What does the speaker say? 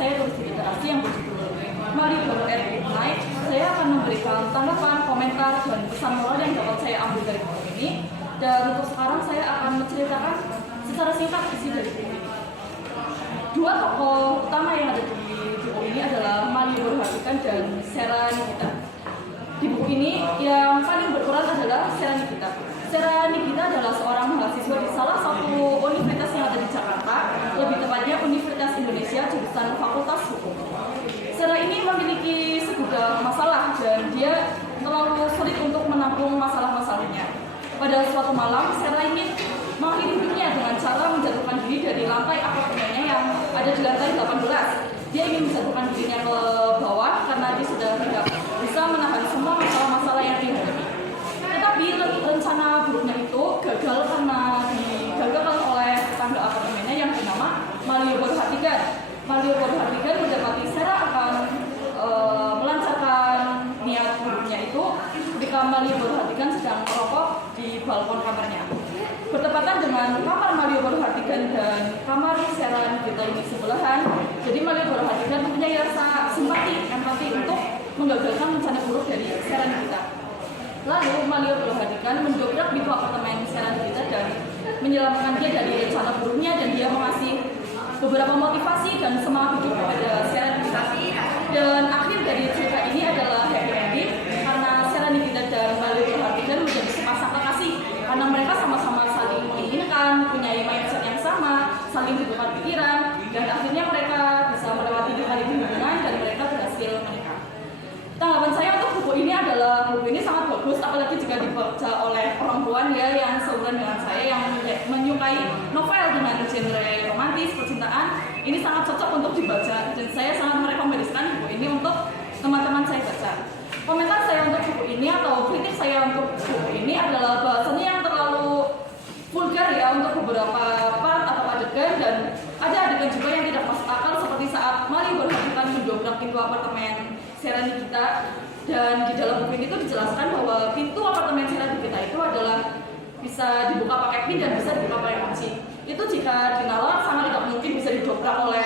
saya tulis di literasi yang berjudul Malioboro at Midnight. Saya akan memberikan tanggapan, komentar, dan pesan moral yang dapat saya ambil dari buku ini. Dan untuk sekarang saya akan menceritakan secara singkat isi dari buku ini. Dua tokoh utama yang ada di buku ini adalah Malioboro Hatikan dan Sera Nigita. Di buku ini yang paling berperan adalah Sera Nigita. Sera Nigita adalah seorang mahasiswa di salah satu universitas yang ada di Jakarta, lebih tepatnya Universitas Indonesia jurusan Fakultas Hukum. Sera ini memiliki segudang masalah dan dia terlalu sulit untuk menampung masalah-masalahnya. Pada suatu malam, Sera ingin mengakhiri hidupnya dengan cara menjatuhkan diri dari lantai apartemennya yang ada di lantai 18. Dia ingin menjatuhkan dirinya ke bawah karena dia sudah tidak bisa menahan semua masalah-masalah yang dihadapi. Tetapi rencana buruknya itu gagal karena digagalkan oleh tetangga apartemennya yang bernama Malioboro Hatikan. Malioboro Hatikan mendapati Sera akan melancarkan niat buruknya itu ketika Malioboro Hatikan sedang merokok di balkon kamarnya. Bertepatan dengan kamar Malioboro Hatikan dan kamar Sera Nigita ini sebelahan, jadi Malioboro Hatikan mempunyai rasa empati untuk menggagalkan rencana buruk dari Sera Nigita. Lalu Malioboro Hatikan mendobrak pintu apartemen Sera Nigita dan menyelamatkan dia dari rencana buruknya, dan dia mengasih beberapa motivasi dan semangat hidup kepada Sera Nigita. Dan akhir dari cerita ini adalah happy ending karena Sera Nigita dan Malioboro Hatikan menjadi sepasang kekasih karena mereka sama-sama saling menginginkan, punya mindset yang sama, saling bertukar pikiran, dan akhirnya mereka bisa melewati hari hubungan dan mereka berhasil menikah. Tanggapan saya untuk buku ini adalah buku ini sangat bagus, apalagi jika dibaca oleh perempuan ya yang seumuran dengan saya yang menyukai novel dengan genre romantis, percintaan. Ini sangat cocok untuk dibaca dan saya sangat merekomendasikan buku ini untuk teman-teman saya baca. Komentar saya untuk buku ini atau kritik saya untuk buku ini adalah bahasanya yang terlalu vulgar ya untuk beberapa part atau adegan, dan ada adegan juga yang tidak masuk akal seperti saat Malioboro Hatikan mendobrak pintu apartemen Sera Nigita, dan di dalam buku ini itu dijelaskan bahwa pintu apartemen Sera Nigita itu adalah bisa dibuka pakai pin dan bisa dibuka pakai kunci. Itu jika dinalar sangat tidak mungkin bisa didobrak oleh